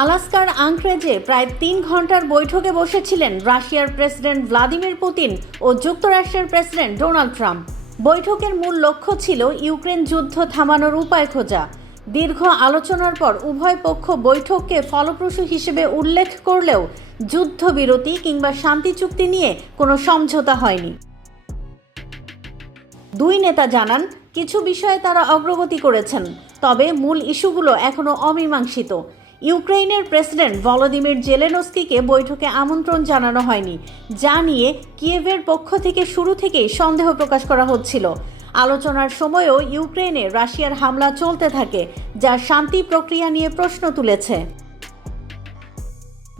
আলাস্কার আংক্রেজে প্রায় তিন ঘণ্টার বৈঠকে বসেছিলেন রাশিয়ার প্রেসিডেন্ট ভ্লাদিমির পুতিন ও যুক্তরাষ্ট্রের প্রেসিডেন্ট ডোনাল্ড ট্রাম্প। বৈঠকের মূল লক্ষ্য ছিল ইউক্রেন যুদ্ধ থামানোর উপায় খোঁজা। দীর্ঘ আলোচনার পর উভয় পক্ষ বৈঠককে ফলপ্রসূ হিসেবে উল্লেখ করলেও যুদ্ধবিরতি কিংবা শান্তি চুক্তি নিয়ে কোনো সমঝোতা হয়নি। দুই নেতা জানান, কিছু বিষয়ে তারা অগ্রগতি করেছেন, তবে মূল ইস্যুগুলো এখনও অমীমাংসিত। ইউক্রেনের প্রেসিডেন্ট ভলোদিমির জেলেনস্কিকে বৈঠকে আমন্ত্রণ জানানো হয়নি, যা নিয়ে কিয়েভের পক্ষ থেকে শুরু থেকেই সন্দেহ প্রকাশ করা হচ্ছিল। আলোচনার সময়ও ইউক্রেনে রাশিয়ার হামলা চলতে থাকে, যা শান্তি প্রক্রিয়া নিয়ে প্রশ্ন তুলেছে।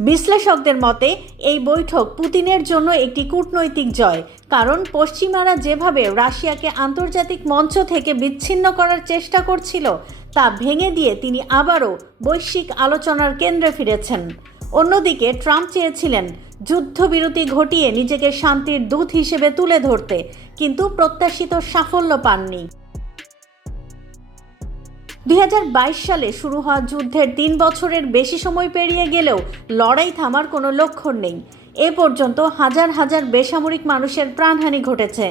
বিশ্লেষকদের মতে, এই বৈঠক পুতিনের জন্য একটি কূটনৈতিক জয়, কারণ পশ্চিমারা যেভাবে রাশিয়াকে আন্তর্জাতিক মঞ্চ থেকে বিচ্ছিন্ন করার চেষ্টা করছিল, তা ভেঙে দিয়ে তিনি আবারও বৈশ্বিক আলোচনার কেন্দ্রে ফিরেছেন। অন্যদিকে ট্রাম্প চেয়েছিলেন যুদ্ধবিরতি ঘটিয়ে নিজেকে শান্তির দূত হিসেবে তুলে ধরতে, কিন্তু প্রত্যাশিত সাফল্য পাননি। দুই হাজার বাইশ সালে শুরু হওয়া যুদ্ধের তিন বছরের বেশি সময় পেরিয়ে গেলেও লড়াই থামার কোনো লক্ষণ নেই। এ পর্যন্ত হাজার হাজার বেসামরিক মানুষের প্রাণহানি ঘটেছে,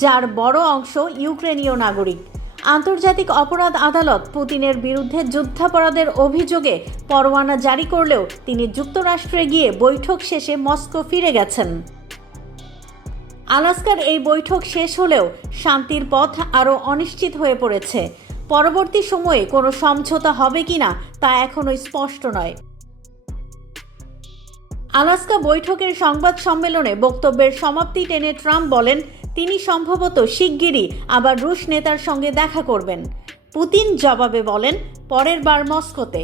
যার বড় অংশ ইউক্রেনীয় নাগরিক। আন্তর্জাতিক অপরাধ আদালত পুতিনের বিরুদ্ধে যুদ্ধাপরাধের অভিযোগে পরোয়ানা জারি করলেও তিনি যুক্তরাষ্ট্রে গিয়ে বৈঠক শেষে মস্কো ফিরে গেছেন। আলাস্কার এই বৈঠক শেষ হলেও শান্তির পথ আরও অনিশ্চিত হয়ে পড়েছে। পরবর্তী সময়ে কোনো সমঝোতা হবে কিনা তা এখনও স্পষ্ট নয়। আলাস্কা বৈঠকের সংবাদ সম্মেলনে বক্তব্যের সমাপ্তি টেনে ট্রাম্প বলেন, তিনি সম্ভবত শিগগিরই আবার রুশ নেতার সঙ্গে দেখা করবেন। পুতিন জবাবে বলেন, পরের বার মস্কোতে।